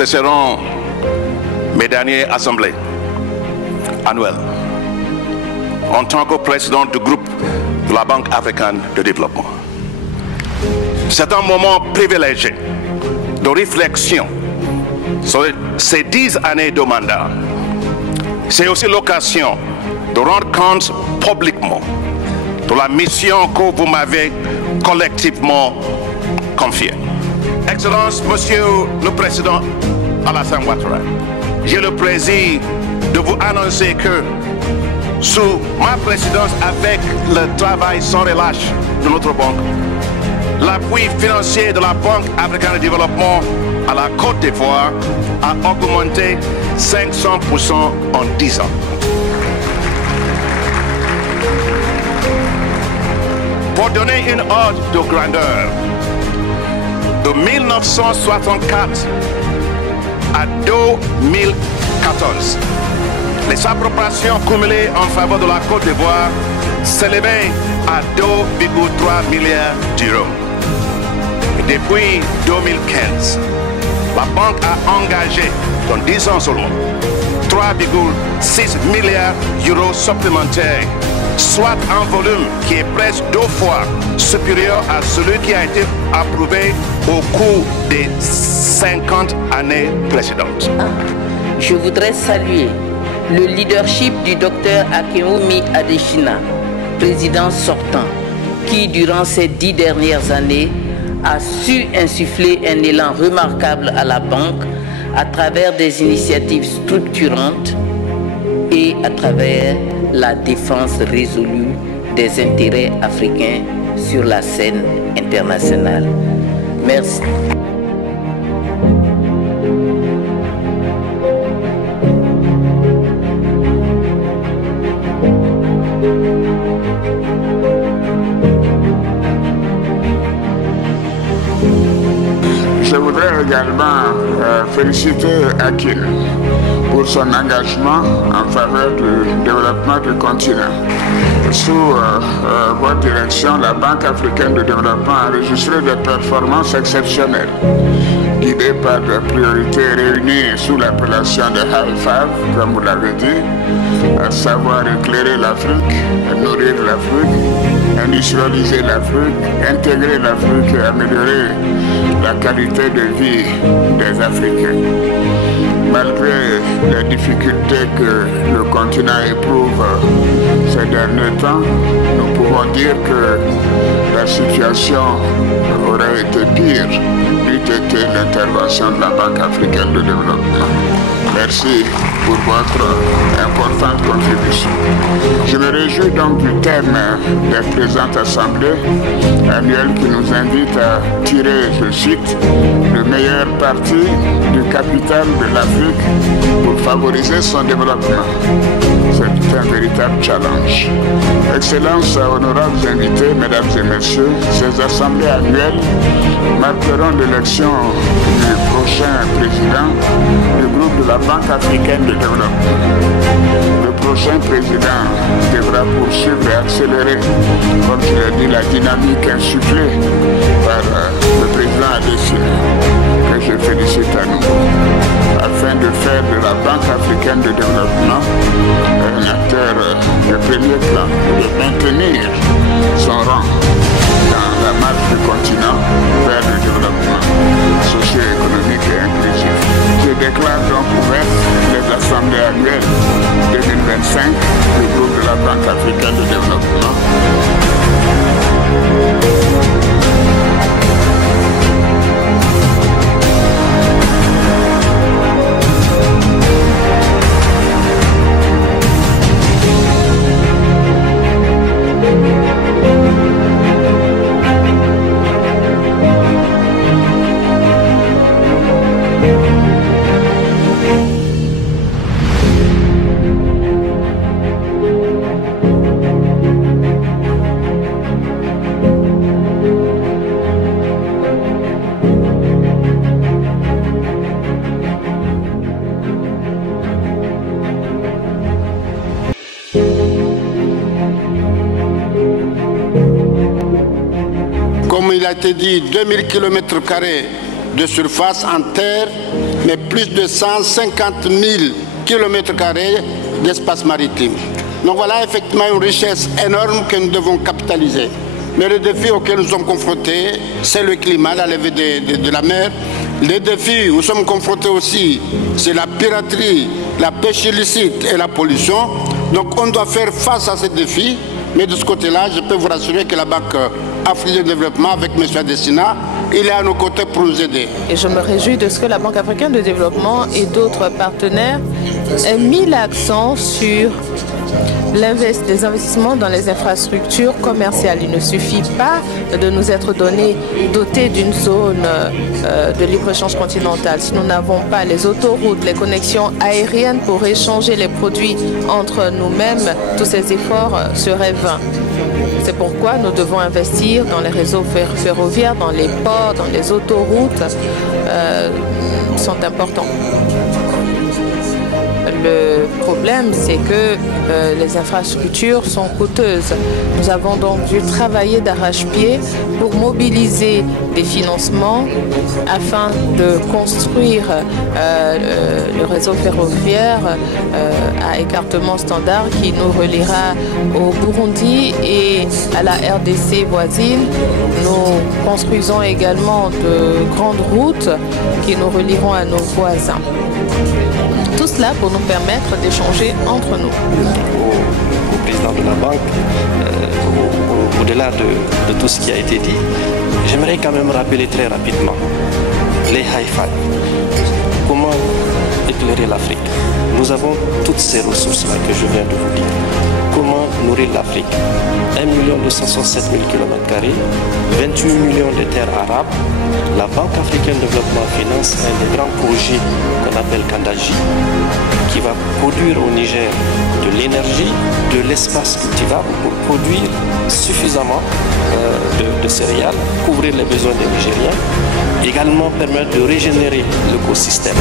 Ce seront mes dernières assemblées annuelles en tant que président du groupe de la Banque africaine de développement. C'est un moment privilégié de réflexion sur ces 10 années de mandat. C'est aussi l'occasion de rendre compte publiquement de la mission que vous m'avez collectivement confiée. Excellence, Monsieur le Président Alassane Ouattara, j'ai le plaisir de vous annoncer que sous ma présidence, avec le travail sans relâche de notre banque, l'appui financier de la Banque africaine de développement à la Côte d'Ivoire a augmenté 500% en 10 ans. Pour donner une ordre de grandeur, de 1964 à 2014, les appropriations cumulées en faveur de la Côte d'Ivoire s'élevaient à 2,3 milliards d'euros. Depuis 2015, la banque a engagé, dans 10 ans seulement, 3,6 milliards d'euros supplémentaires, soit un volume qui est presque 2 fois supérieur à celui qui a été approuvé au cours des 50 années précédentes. Je voudrais saluer le leadership du docteur Akinwumi Adesina, président sortant, qui durant ces 10 dernières années a su insuffler un élan remarquable à la banque à travers des initiatives structurantes et à travers la défense résolue des intérêts africains sur la scène internationale. Merci. Je voudrais également féliciter Akin pour son engagement en faveur du développement du continent. Sous votre direction, la Banque africaine de développement a enregistré des performances exceptionnelles, guidées par des priorités réunies sous l'appellation de High Five, comme vous l'avez dit, à savoir éclairer l'Afrique, nourrir l'Afrique, industrialiser l'Afrique, intégrer l'Afrique et améliorer la qualité de vie des Africains. Malgré les difficultés que le continent éprouve ces derniers temps, nous pouvons dire que la situation aurait été pire n'eût été l'intervention de la Banque africaine de développement. Merci pour votre importante contribution. Je me réjouis donc du thème des présentes assemblées annuelles qui nous invite à tirer, je cite, le meilleur parti du capital de l'Afrique pour favoriser son développement. C'est un véritable challenge. Excellences, honorables invités, mesdames et messieurs, ces assemblées annuelles marqueront l'élection du prochain président du groupe de la Banque africaine de développement. Le prochain président devra poursuivre et accélérer, comme je l'ai dit, la dynamique insufflée par le président Adesina, que je félicite à nouveau, afin de faire de la Banque africaine de développement un acteur de premier plan, de maintenir son rang annuel 2025 du groupe de la Banque africaine de développement. Comme il a été dit, 2000 km² de surface en terre, mais plus de 150 000 km² d'espace maritime. Donc voilà effectivement une richesse énorme que nous devons capitaliser. Mais le défi auquel nous sommes confrontés, c'est le climat, la levée de la mer. Les défis où nous sommes confrontés aussi, c'est la piraterie, la pêche illicite et la pollution. Donc on doit faire face à ces défis. Mais de ce côté-là, je peux vous rassurer que la Banque africaine de développement, avec M. Adesina, il est à nos côtés pour nous aider. Et je me réjouis de ce que la Banque africaine de développement et d'autres partenaires aient mis l'accent sur des investissements dans les infrastructures commerciales. Il ne suffit pas de nous être dotés d'une zone de libre-échange continentale. Si nous n'avons pas les autoroutes, les connexions aériennes pour échanger les produits entre nous-mêmes, tous ces efforts seraient vains. C'est pourquoi nous devons investir dans les réseaux ferroviaires, dans les ports, dans les autoroutes, sont importants. Le problème, c'est que les infrastructures sont coûteuses. Nous avons donc dû travailler d'arrache-pied pour mobiliser des financements afin de construire le réseau ferroviaire à écartement standard qui nous reliera au Burundi et à la RDC voisine. Nous construisons également de grandes routes qui nous relieront à nos voisins. Tout cela pour nous permettre d'échanger entre nous. Au président de la banque, au-delà de tout ce qui a été dit, j'aimerais quand même rappeler très rapidement les high-five. Comment éclairer l'Afrique? Nous avons toutes ces ressources-là que je viens de vous dire. Comment nourrir l'Afrique? 1 267 000 km², 28 millions de terres arables. La Banque africaine de développement finance un des grands projets qu'on appelle Kandaji, qui va produire au Niger de l'énergie, de l'espace cultivable pour produire suffisamment de céréales, couvrir les besoins des Nigériens, également permettre de régénérer l'écosystème.